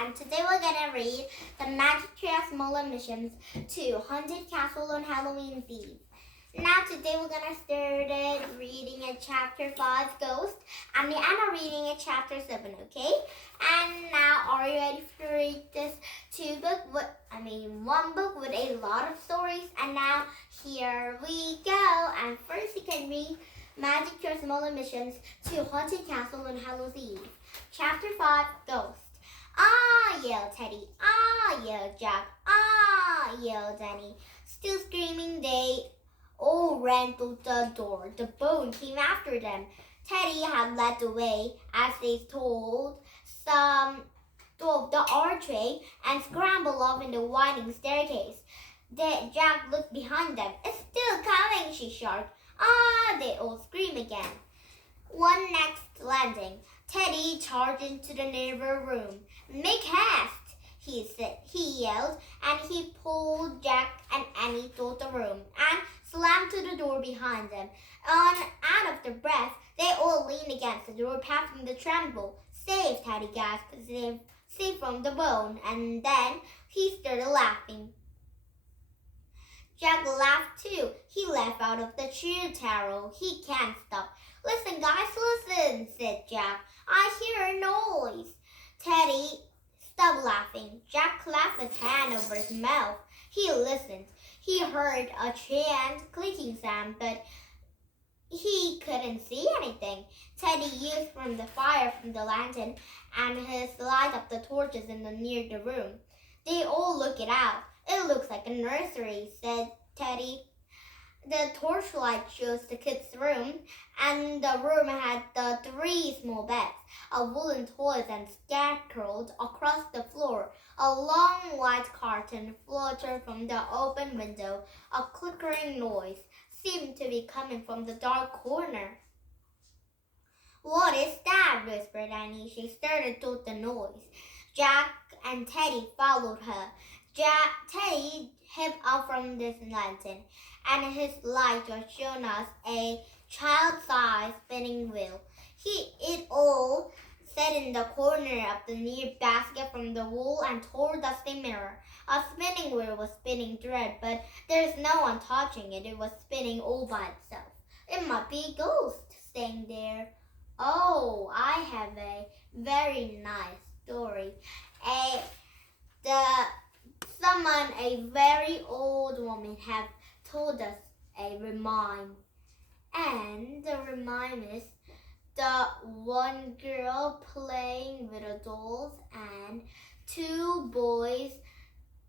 and today we're gonna read the Magic Tree of Merlin missions to Haunted Castle on Halloween Eve. Now today we're gonna start reading at chapter 5, Ghost, and Anna reading at chapter 7, okay? And now, are you ready to read this one book with a lot of stories? And now, here we go. And first you can read Magic Tree of Merlin missions to Haunted Castle on Halloween Eve. Chapter 5, Ghost. Ah, yelled Teddy. Ah, yelled Jack. Ah, yelled Danny. Still screaming, they all ran to the door. The bone came after them. Teddy had led the way as they told the archway and scrambled off in the winding staircase. Jack looked behind them. It's still coming, she shouted. Ah, they all screamed again. One next landing. Teddy charged into the neighbor room. Make haste, he said. He yelled, and he pulled Jack and Annie to the room and slammed to the door behind them. Out of their breath, they all leaned against the door, passing the tremble. Save, Teddy gasped, save from the bone, and then he started laughing. Jack laughed too. He laughed out of the cheer tower. He can't stop. Listen, guys, listen, said Jack. I hear a noise. Teddy stopped laughing. Jack clapped his hand over his mouth. He listened. He heard a chant clicking sound, but he couldn't see anything. Teddy used from the fire from the lantern and his light up the torches near the room. They all looked it out. It looks like a nursery, said Teddy. The torchlight shows the kids' room, and the room had the 3 small beds, a woolen toys, and scattered across the floor. A long white curtain fluttered from the open window. A clickering noise seemed to be coming from the dark corner. What is that? Whispered Annie. She started to the noise. Jack and Teddy followed her. Teddy hid up from this lantern, and his light was shown us a child-sized spinning wheel. It all sat in the corner of the near basket from the wall and toward us a mirror. A spinning wheel was spinning thread, but there's no one touching it. It was spinning all by itself. It might be a ghost staying there. Oh, I have a very nice story. A very old woman have told us a rhyme. And the rhyme is the one girl playing with the dolls and 2 boys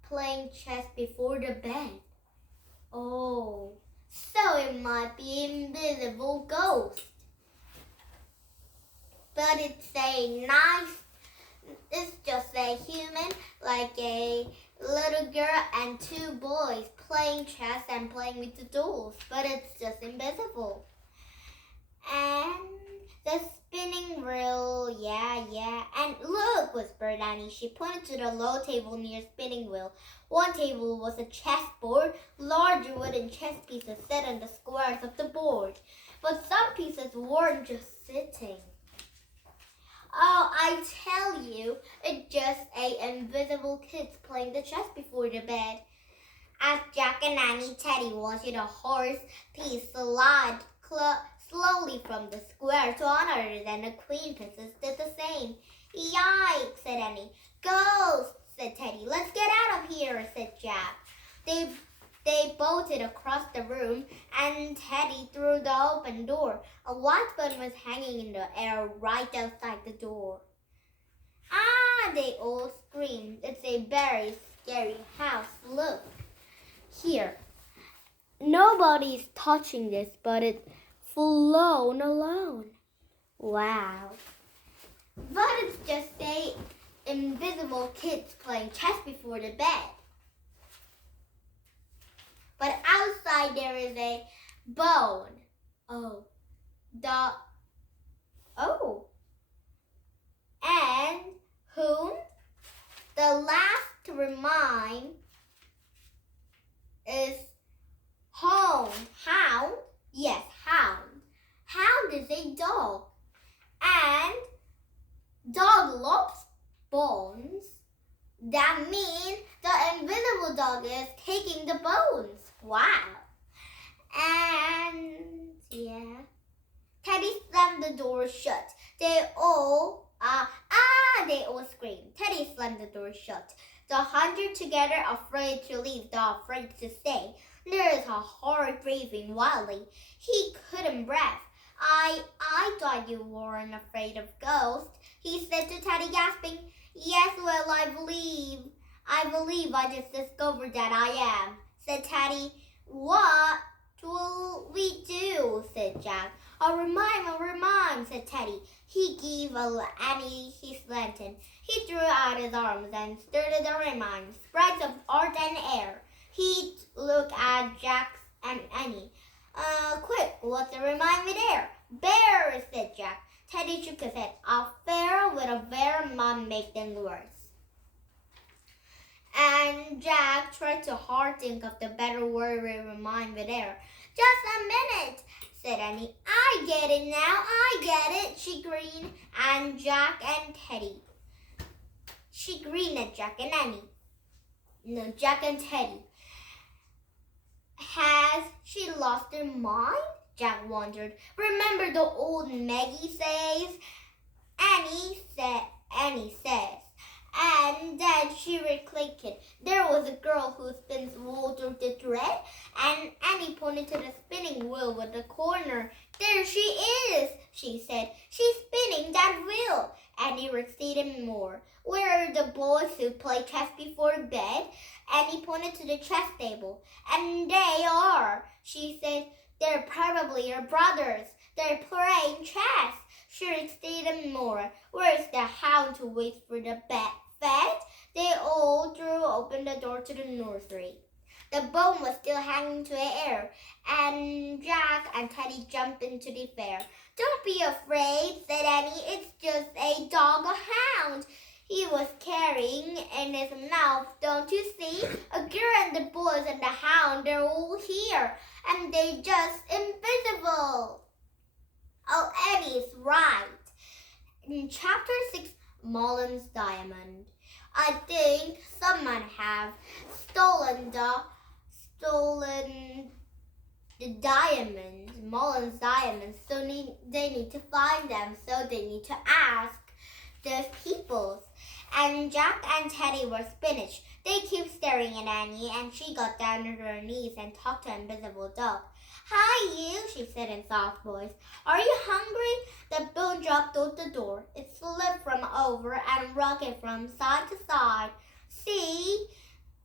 playing chess before the bed. Oh, so it might be an invisible ghost. But it's just a human, like a little girl and 2 boys playing chess and playing with the dolls, but it's just invisible. And the spinning wheel, yeah. And look, whispered Annie. She pointed to the low table near spinning wheel. One table was a chessboard. Larger wooden chess pieces set on the squares of the board. But some pieces weren't just sitting. Oh, I tell you, it's just invisible kids playing the chess before the bed. As Jack and Annie, Teddy watched a horse piece slide slowly from the square to another, then the queen pieces did the same. Yikes, said Annie. Ghost, said Teddy. Let's get out of here, said Jack. They bolted across the room, and Teddy through the open door. A white button was hanging in the air right outside the door. Ah, they all screamed. It's a very scary house. Look. Here. Nobody's touching this, but it's flown alone. Wow. But it's just invisible kids playing chess before the bed. But outside there is a bone. And whom? The last rhyme is hound. Hound? Yes, hound. Hound is a dog. And dog loves bones. That means the invisible dog is taking the bones. Wow. And yeah. Teddy slammed the door shut. They all screamed. Teddy slammed the door shut. The hundred together, afraid to leave, the afraid to stay. There is a heart breathing wildly. He couldn't breathe. I thought you weren't afraid of ghosts, he said to Teddy, gasping. Yes, well, I believe I just discovered that I am, said Teddy. What will we do? Said Jack. A remind, said Teddy. He gave Annie his lantern. He threw out his arms and started the remind, sprites of earth and air. He looked at Jack and Annie. Quick, what's the remind me there? Bear, said Jack. Teddy shook his head. A fair with a bear might make things worse. And Jack tried to hard think of the better word to remind me there. Just a minute, said Annie. I get it now, I get it, she grinned at Jack and Teddy. She grinned at Jack and Annie. No, Jack and Teddy. Has she lost her mind? Jack wondered. Remember the old Maggie says? Annie says. And then she recollected. There was a girl who spins wool through the thread, and Annie pointed to the spinning wheel with the corner. There she is, she said. She's spinning that wheel. Annie receded more. Where are the boys who play chess before bed? Annie pointed to the chess table. And they are, she said. They're probably your brothers. They're playing chess. She receded more. Where's the hound to wait for the fed? They all threw open the door to the nursery. The bone was still hanging to the air, and Jack and Teddy jumped into the air. Don't be afraid, said Annie. It's just a dog, a hound. He was carrying in his mouth, don't you see? A girl and the boys and the hound, they're all here, and they're just invisible. Oh, Annie's right. In chapter 6, Merlin's diamond. I think someone have stolen the diamonds, Merlin's diamonds, so they need to find them, so they need to ask those people. And Jack and Teddy were spinach. They kept staring at Annie, and she got down on her knees and talked to an invisible dog. Hi, you, she said in soft voice. Are you hungry? The bone dropped out the door. It slipped from over and rocked from side to side. See?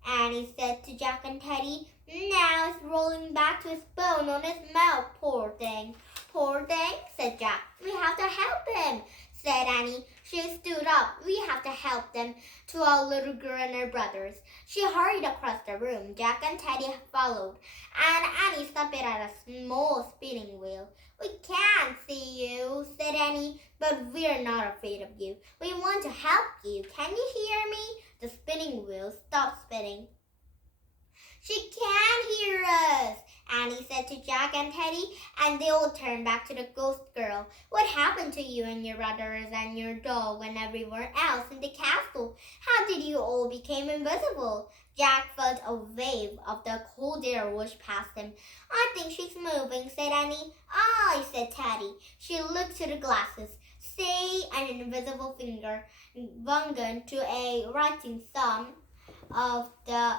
Annie said to Jack and Teddy. Now it's rolling back to his bone on his mouth. Poor thing. Poor thing, said Jack. We have to help him, said Annie. She stood up. We have to help them, to our little girl and her brothers. She hurried across the room. Jack and Teddy followed, and Annie stopped at a small spinning wheel. We can't see you, said Annie, but we're not afraid of you. We want to help you. Can you hear me? The spinning wheel stopped spinning. She can hear us, Annie said to Jack and Teddy, and they all turned back to the ghost girl. What happened to you and your brothers and your dog and everyone else in the castle? How did you all become invisible? Jack felt a wave of the cold air which passed him. I think she's moving, said Annie. Aye, said Teddy. She looked to the glasses. See, and an invisible finger bungled to a writing some of the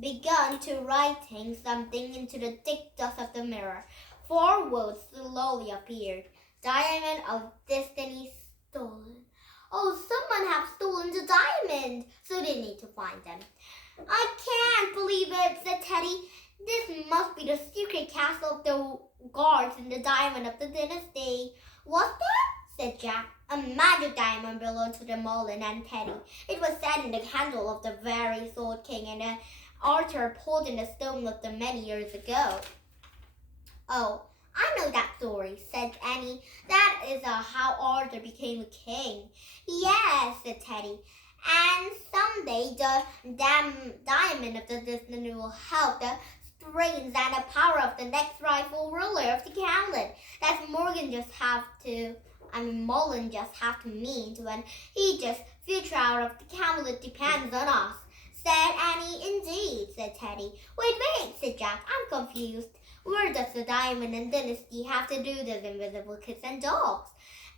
begun to writing something into the thick dust of the mirror. 4 words slowly appeared. Diamond of destiny stolen. Oh, someone have stolen the diamond, so they need to find them. I can't believe it, said Teddy. This must be the secret castle of the guards in the diamond of the dynasty. What's that? Said Jack. A magic diamond belonged to the Merlin and Teddy. It was set in the handle of the very sword king, and Arthur pulled in the stone of them many years ago. Oh, I know that story, said Annie. That is how Arthur became a king. Yes, said Teddy. And someday the diamond of the destiny will help the strength and the power of the next rightful ruler of the kingdom. That Morgan just have to Merlin just have to meet when he just future out of the camelot depends on us, said Annie. Indeed, said Teddy. Wait, said Jack. I'm confused. Where does the diamond and dynasty have to do with invisible kids and dogs?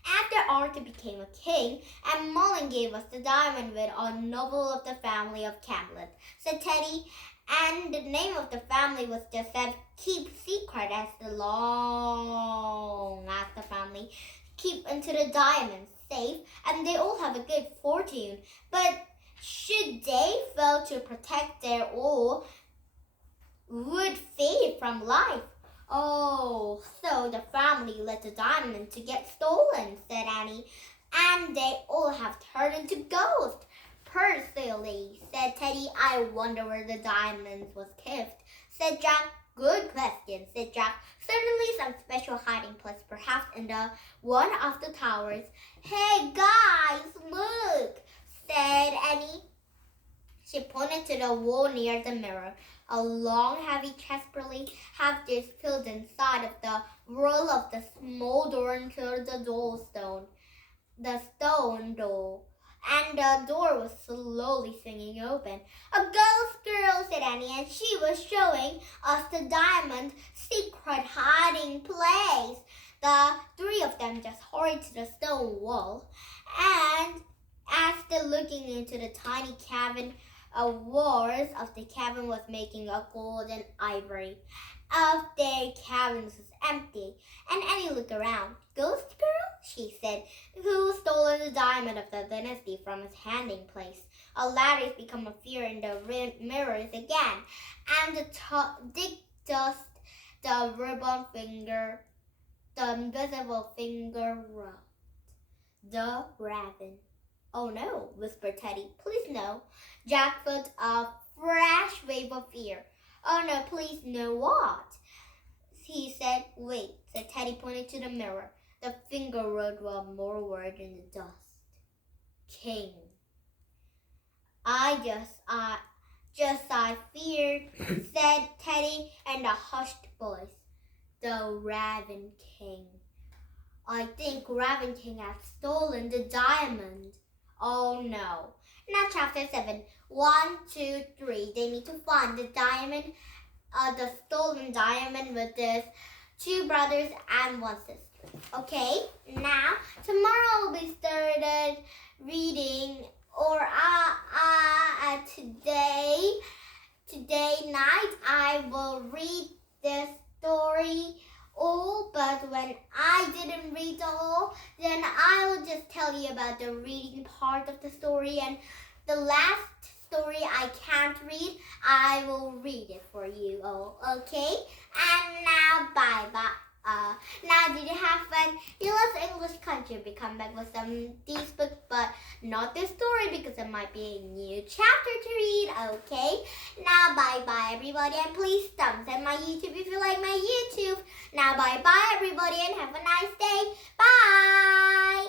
After Arthur became a king, and Merlin gave us the diamond with a noble of the family of Camelot, said Teddy. And the name of the family was just said keep secret as long as the family keep into the diamond safe, and they all have a good fortune. But should they fail to protect their all, would fade from life. Oh, so the family let the diamond to get stolen, said Annie, and they all have turned into ghosts. Poor silly, said Teddy. I wonder where the diamond was kept, said Jack. Good question, said Jack. Certainly some special hiding place, perhaps in the one of the towers. Hey guys, look, said Annie. She pointed to the wall near the mirror. A long, heavy chest really half just filled inside of the roll of the small door into the the stone door, and the door was slowly swinging open. A ghost girl, said Annie, and she was showing us the diamond secret hiding place. The three of them just hurried to the stone wall, and as they looking into the tiny cabin, walls of the cabin was making a golden ivory of their cabins was empty. And Annie looked around. Ghost girl, she said, who stole the diamond of the dynasty from its hiding place. A ladder's become a fear in the mirrors again, and the ribbon finger, the invisible finger wrote, the raven. Oh no, whispered Teddy. Please no. Jack felt a fresh wave of fear. Oh no, please no what? He said. Wait, said Teddy, pointing to the mirror. The finger wrote one more word in the dust. King. I feared, said Teddy in a hushed voice. The Raven King. I think Raven King has stolen the diamond. Oh no. Now chapter 7. 1, 2, 3. They need to find the diamond, the stolen diamond with his 2 brothers and 1 sister. Okay, now tomorrow we'll be started reading, or today night I will read this story all, but when I didn't read all, then I will just tell you about the reading part of the story, and the last story I can't read, I will read it for you all, okay? And now bye-bye. Now did you have fun? You lost English country. We come back with some these books, but not this story because it might be a new chapter to read, okay? Now bye-bye everybody, and please thumbs up my YouTube if you like my YouTube. Now bye-bye everybody, and have a nice day. Bye!